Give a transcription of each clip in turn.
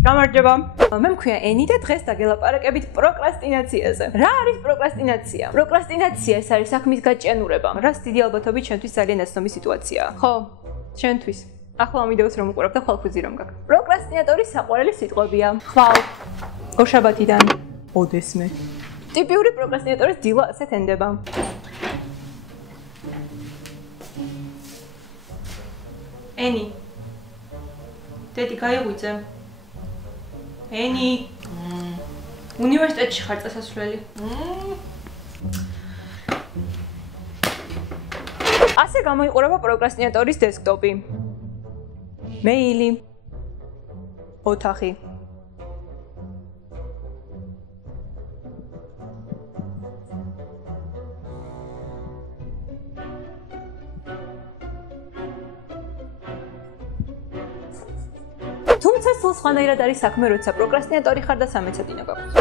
გამარჯობა. მე მქვია ენი და დღეს დაგელაპარაკებით პროკრასტინაციაზე. რა არის პროკრასტინაცია? პროკრასტინაცია ეს არის საქმის გაჭიანურება, რაც დიდი ალბათობით ჩვენთვის ძალიან ნაცნობი სიტუაციაა. ხო, ჩვენთვის. ახლა ამ ვიდეოს რომ უყურებთ და ხვალხუზი რომ გაქვს. პროკრასტინატორის საყვარელი სიტყვებია: ხვალ, ოშაბათიდან, ოდესმე. ტიპიური პროკრასტინატორის დილა ასეთ ენდება. ენი. დედი გაიღვიძე. ენი. უნივერსიტეტში ხარ წასასვლელი. ასე გამოიყურება პროკრასტინატორის დესკტოპი. მეილი. ოთახი. თუმცა სულ სხვანაირად არის საქმე, როცა პროკრასტინატორი ხარ და სამეცადინო გაქვს.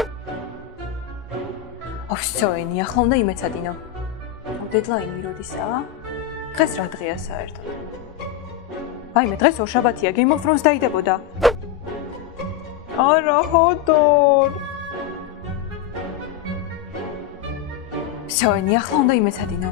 ოფსოენი, ახლა უნდა იმეცადინო. დედლაინი როდისაა? დღეს რა დღეა საერთოდ? ვაიმე, დღეს ორშაბათია, Game of Thrones დაიდებოდა. არა, ჰოდორ. ოფსოენი, ახლა უნდა იმეცადინო.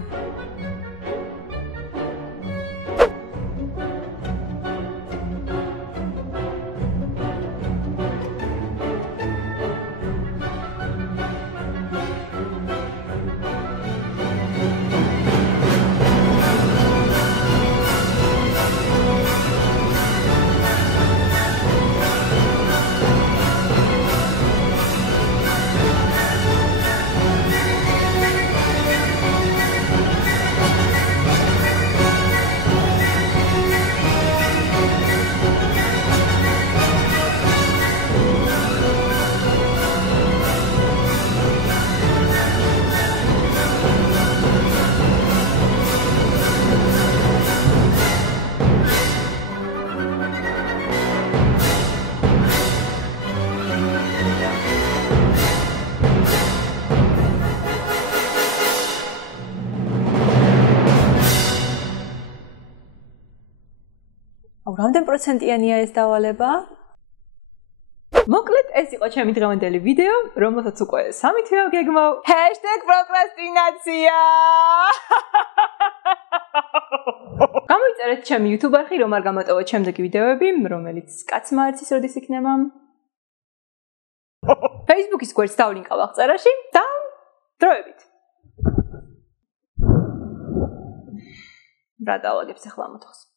რამდენ პროცენტიანია ეს დავალება? მოკლედ, ეს იყო ჩემი დღევანდელი ვიდეო, რომელსაც უკვე 3 თვე გეგმავ. #პროკრასტინაცია. გამოიწერეთ ჩემი YouTube არხი, რომ არ გამოტოვოთ შემდეგი ვიდეოები, რომელიც კაცმა არც ის როდის იქნება. Facebook-ის გვერდს დავლინკავ აღწერაში და დროებით. რა დავალაგებს ახლა მოთხოვს?